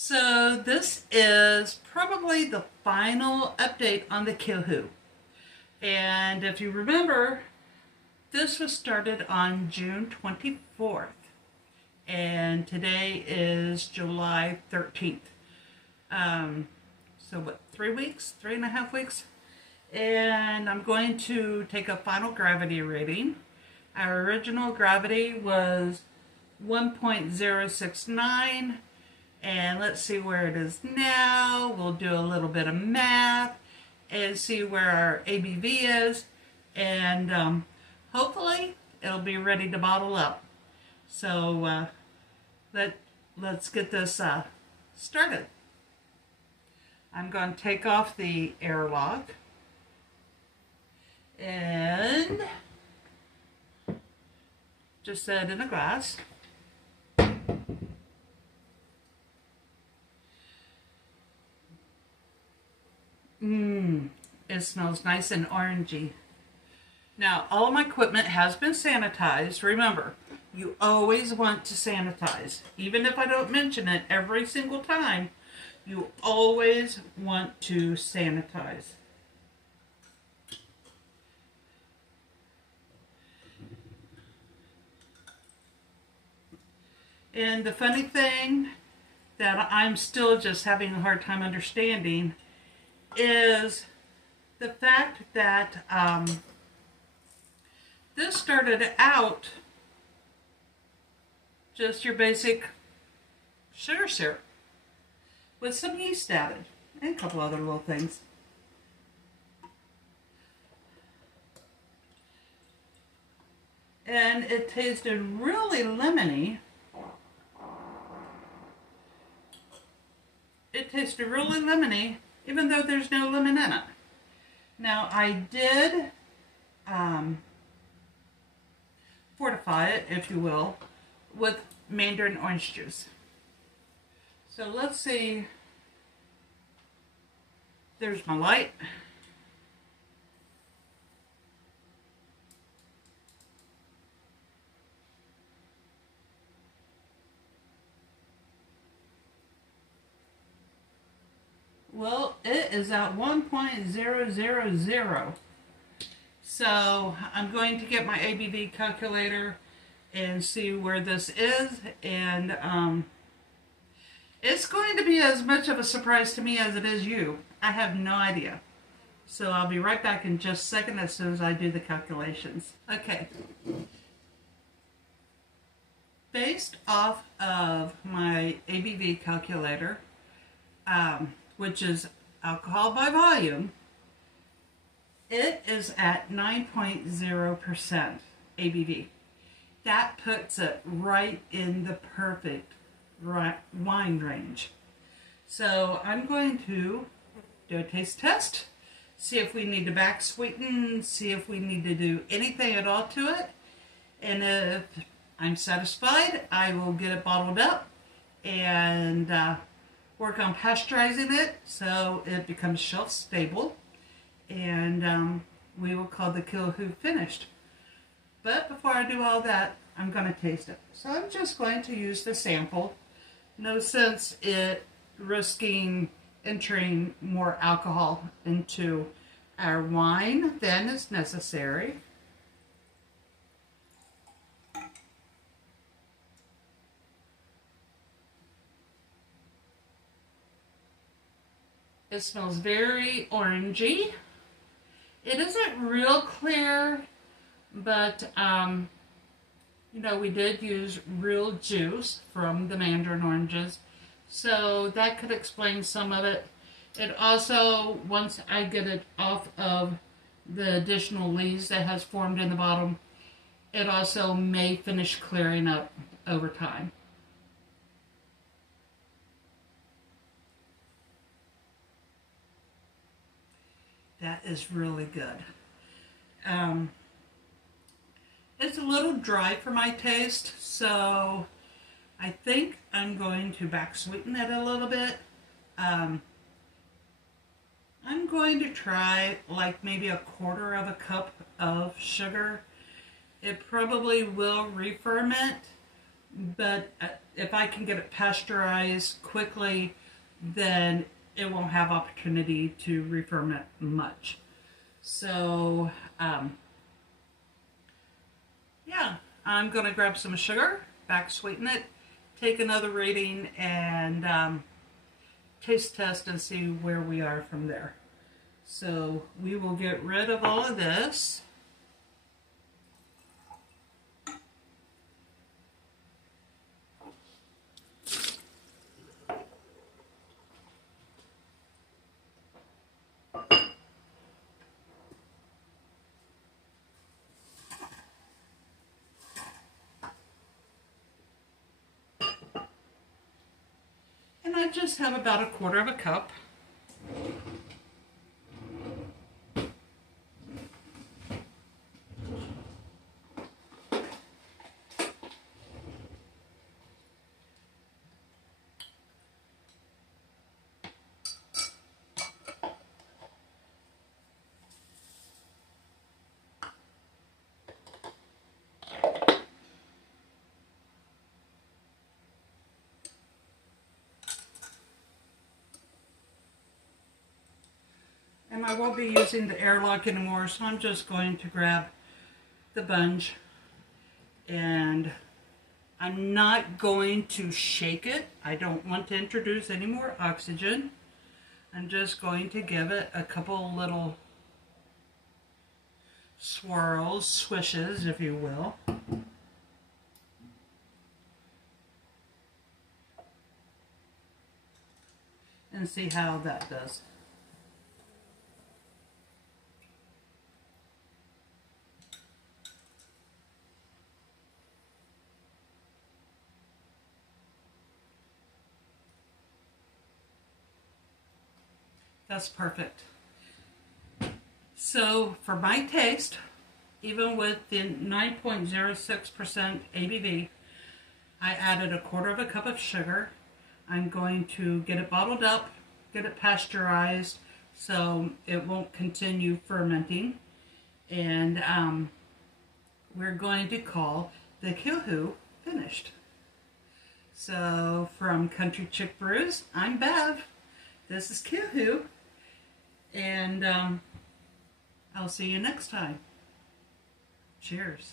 So this is probably the final update on the KILJU. And if you remember, this was started on June 24th. And today is July 13th. So what, 3 weeks? 3.5 weeks? And I'm going to take a final gravity reading. Our original gravity was 1.069. And let's see where it is now. We'll do a little bit of math and see where our ABV is. And hopefully it'll be ready to bottle up. So let's get this started. I'm going to take off the airlock and just set it in a glass. It smells nice and orangey. Now, all my equipment has been sanitized. Remember, you always want to sanitize. Even if I don't mention it every single time, you always want to sanitize. And the funny thing that I'm still just having a hard time understanding is the fact that this started out just your basic sugar syrup with some yeast added and a couple other little things. And it tasted really lemony. It tasted really lemony, even though there's no lemon in it. Now, I did fortify it, if you will, with mandarin orange juice. So let's see. There's my light. Well, it is at 1.000. So I'm going to get my ABV calculator and see where this is. And it's going to be as much of a surprise to me as it is you. I have no idea. So I'll be right back in just a second as soon as I do the calculations. Okay. Based off of my ABV calculator, which is alcohol by volume, it is at 9.0% ABV. That puts it right in the perfect wine range. So I'm going to do a taste test, see if we need to back sweeten, see if we need to do anything at all to it. And if I'm satisfied, I will get it bottled up and work on pasteurizing it so it becomes shelf stable, and we will call the KILJU finished. But before I do all that, I'm going to taste it. So I'm just going to use the sample. No sense it risking entering more alcohol into our wine than is necessary. It smells very orangey. It isn't real clear, but you know, we did use real juice from the mandarin oranges, so that could explain some of it. It also, once I get it off of the additional leaves that has formed in the bottom, it also may finish clearing up over time. That is really good. It's a little dry for my taste, so I think I'm going to back sweeten it a little bit. I'm going to try like maybe 1/4 cup of sugar. It probably will re-ferment, but if I can get it pasteurized quickly, then it won't have opportunity to re-ferment much. So, yeah, I'm going to grab some sugar, back sweeten it, take another reading, and taste test and see where we are from there. So we will get rid of all of this. And I just have about 1/4 cup. And I won't be using the airlock anymore, so I'm just going to grab the sponge, and I'm not going to shake it. I don't want to introduce any more oxygen. I'm just going to give it a couple little swirls, swishes, if you will. And see how that does. That's perfect. So for my taste, even with the 9.06% ABV, I added 1/4 cup of sugar. I'm going to get it bottled up, get it pasteurized so it won't continue fermenting. And we're going to call the KILJU finished. So from Country Chick Brews, I'm Bev. This is KILJU. And I'll see you next time. Cheers.